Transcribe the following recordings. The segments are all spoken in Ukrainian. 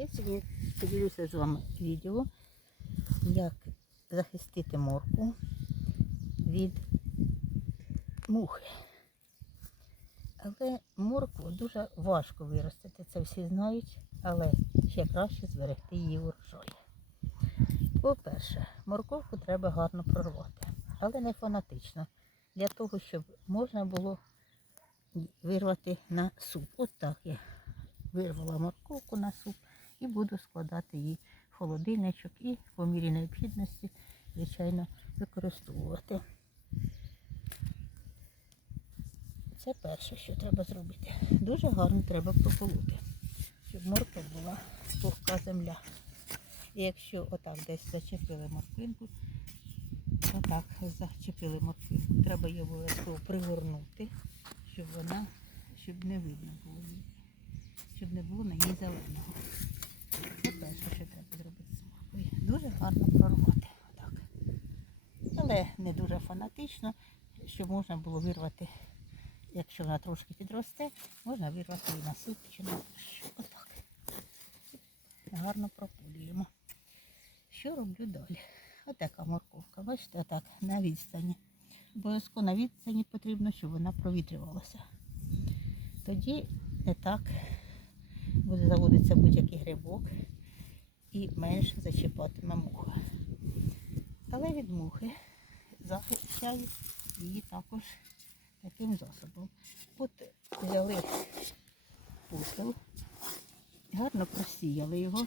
Я сьогодні поділюся з вами відео, як захистити морку від мухи. Але моркву дуже важко виростити, це всі знають, але ще краще зберегти її урожай. По-перше, морковку треба гарно прорвати, але не фанатично, для того, щоб можна було вирвати на суп. От так я вирвала морковку на суп і буду складати її в холодильничок і по мірі необхідності, звичайно, використовувати. Це перше, що треба зробити. Дуже гарно треба прополоти, щоб морква була пухка земля. І якщо отак десь зачепили морквинку, отак зачепили морквинку, треба її обов'язково пригорнути, щоб вона, щоб не видно було її, щоб не було на ній зеленого. Це перше, що треба зробити з морквою. Дуже гарно прорвати. Отак. Але не дуже фанатично, щоб можна було вирвати, якщо вона трошки підросте, можна вирвати її на суп чи на. Отак. Гарно пропулюємо. Що роблю далі? Отака морковка, бачите, отак, на відстані. Обов'язково на відстані потрібно, щоб вона провітрювалася. Тоді не так буде заводитися будь-який грибок і менше зачіпатиме муха. Але від мухи захищаю її також таким засобом. От взяли пусел, гарно просіяли його,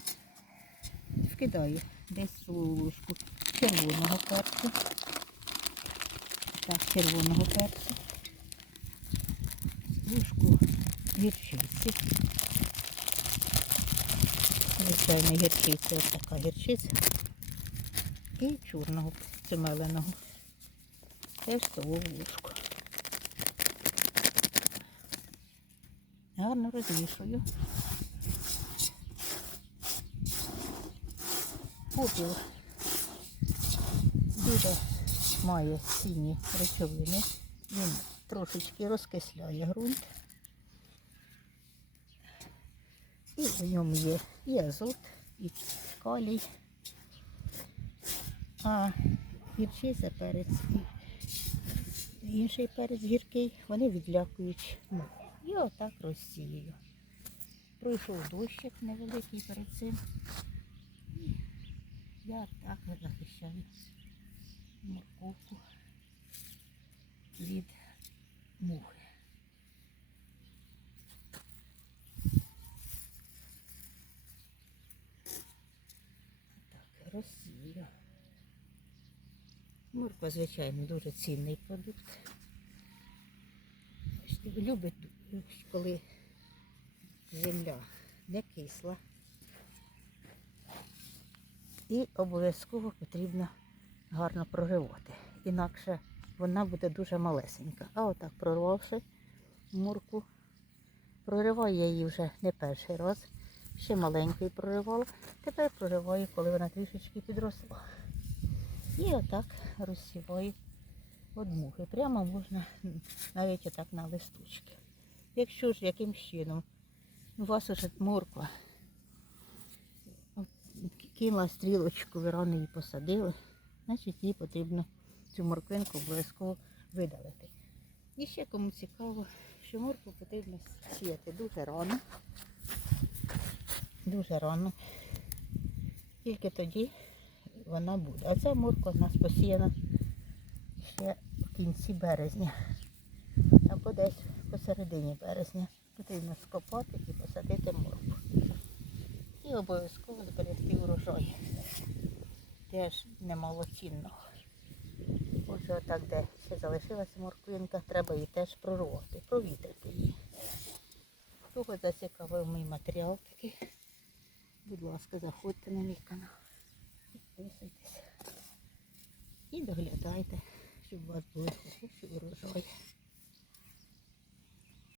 вкидаю десь свою ложку червоного перцю. Так, червоного перцю. Ложку гірчиці. Звичайно, гірчиця, ось така гірчиця. І чорного цемеленого. Теж столову ложку. Гарно розмішую. Попіл дуже має сіні речовини. Він трошечки розкисляє ґрунт. І в ньому є і азот, і калій. А гірчиця перець інший перець гіркий, вони відлякують. І отак розсіюю. Пройшов дощик невеликий перед цим. І я так захищаю морковку від мухи. Так, розсію. Морква, звичайно, дуже цінний продукт. Любить, коли земля не кисла. І обов'язково потрібно гарно проривати. Інакше вона буде дуже малесенька. А отак прорвавши мурку, прориваю я її вже не перший раз. Ще маленький проривала. Тепер прориваю, коли вона трішечки підросла. І отак розсіваю від мухи. Прямо можна навіть отак на листочки. Якщо ж яким чином у вас уже морква кинула стрілочку, ви рано її посадили, значить їй потрібно цю морквинку обов'язково видалити. І ще кому цікаво, що моркву потрібно сіяти дуже рано. Дуже рано. Тільки тоді вона буде. А ця морква у нас посіяна ще в кінці березня. Або десь посередині березня. Потрібно скопати і посадити моркву. І обов'язково зберегти урожай. Теж немалоцінного. Отже, отак, де ще залишилася морквинка, треба її теж прорвати, провітрити її. Кого зацікавив мій матеріал такий, будь ласка, заходьте на мій канал, підписуйтесь і доглядайте, щоб у вас були хороші урожай.